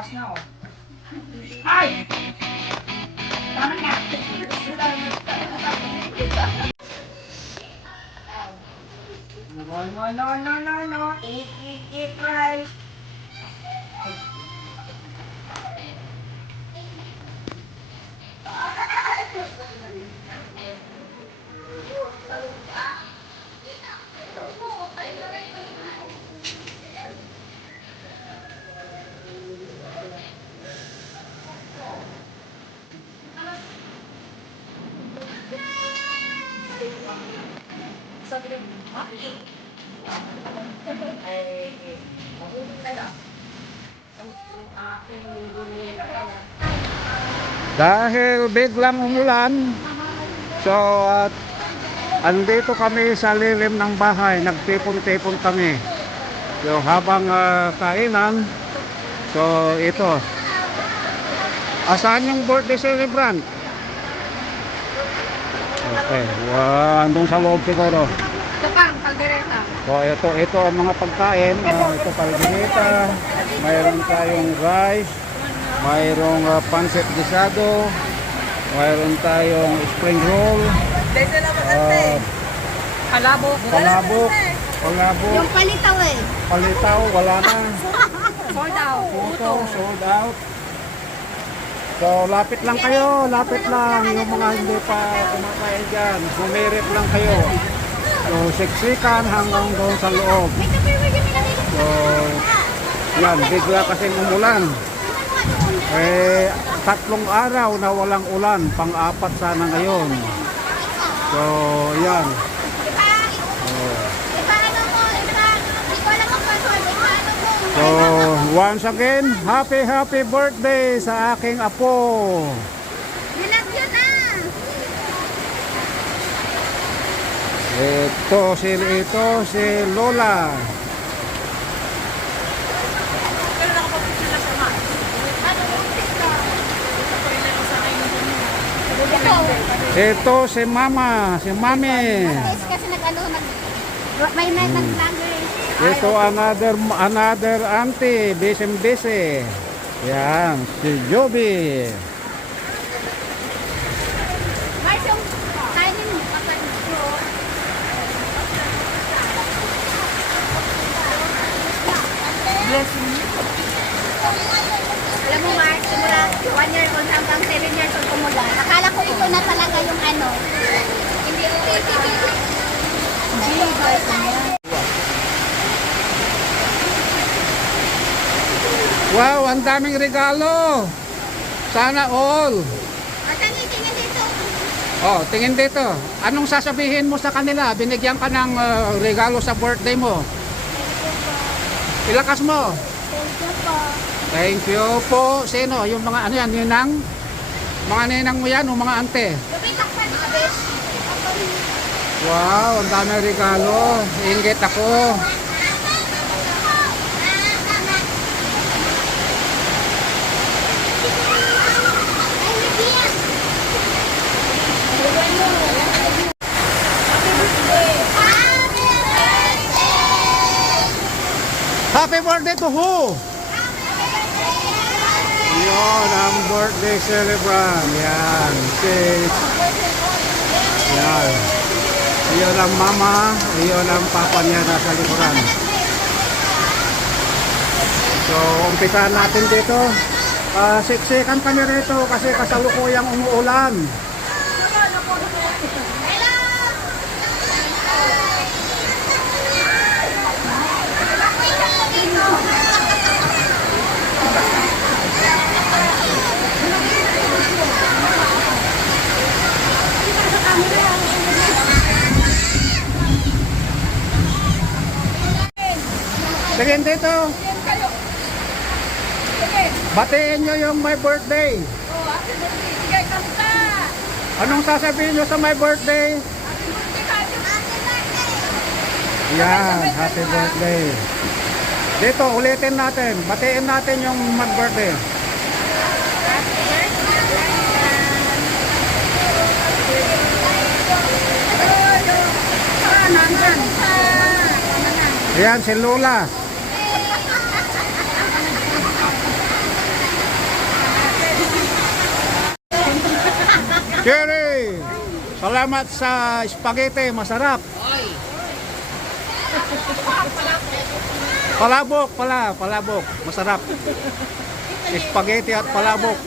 Tingnan mo, nagbubukas na oh. Ay! Tama na! No, no, no, no, no, no. Eat, eat, eat rice. Dahil biglang umulan, so at andito kami sa lilim ng bahay, nagtipon-tipon kami. So habang ah, kainan, so ito. Asan yung birthday celebrant? Okay, wow, andun sa loob siguro. Ito pa, kaldereta. So ito, ito ang mga pagkain. Uh, ito palginita, mayroon tayong rice, mayroong uh, pancit gisado, mayroon tayong spring roll, Dito lang uh, Kalabo. palabok, palabok, Yung palitaw eh. palitaw, wala na. Sold out. Puto, sold out. So, lapit lang kayo, lapit lang. Yung mga hindi pa kumakain dyan, sumirit lang kayo. So, siksikan hanggang doon sa loob. So, yan, bigla kasing umulan. Eh, tatlong araw na walang ulan, pang-apat sana ngayon. So, yan. Oh. Iba ano mo, iba. Hindi ko alam ang password. Iba ano mo. So, once again, happy happy birthday sa aking apo. Bilag yun ah. Ito si ito si Lola. Ito. Si Mama, si Mami. Kasi nag-ano, nag... May night nag-vlogger Ito another another auntie, busy busy. Yan, si Joby. Alam mo, Mark, simula 1 year old hanggang 7 years old kumula. Akala ko ito na talaga yung ano. Hindi Hindi, guys. Wow, ang daming regalo. Sana all. Tingin dito? Oh, tingin dito. Anong sasabihin mo sa kanila? Binigyan ka ng uh, regalo sa birthday mo. Ilakas mo. Thank you po. Thank you po. Sino? Yung mga ano yan, ninang? Mga ninang mo yan o mga ante? Lumitak pa mga besh. Wow, ang dami regalo. Ingit ako. Happy birthday to who? Yun, ang birthday celebrant. Yan. Si... Yan. Iyon ang mama, iyon ang papa niya nasa likuran. So, umpisahan natin dito. Ah, siksikan kami rito kasi kasalukuyang umuulan. Tingin dito. Batiin nyo yung my birthday. Anong sasabihin nyo sa my birthday? Yan, happy birthday. Dito, ulitin natin. Batiin natin yung mag-birthday. Ayan, si Lola. Cherry! Salamat sa spaghetti, masarap. Palabok pala, palabok, masarap. Spaghetti at palabok.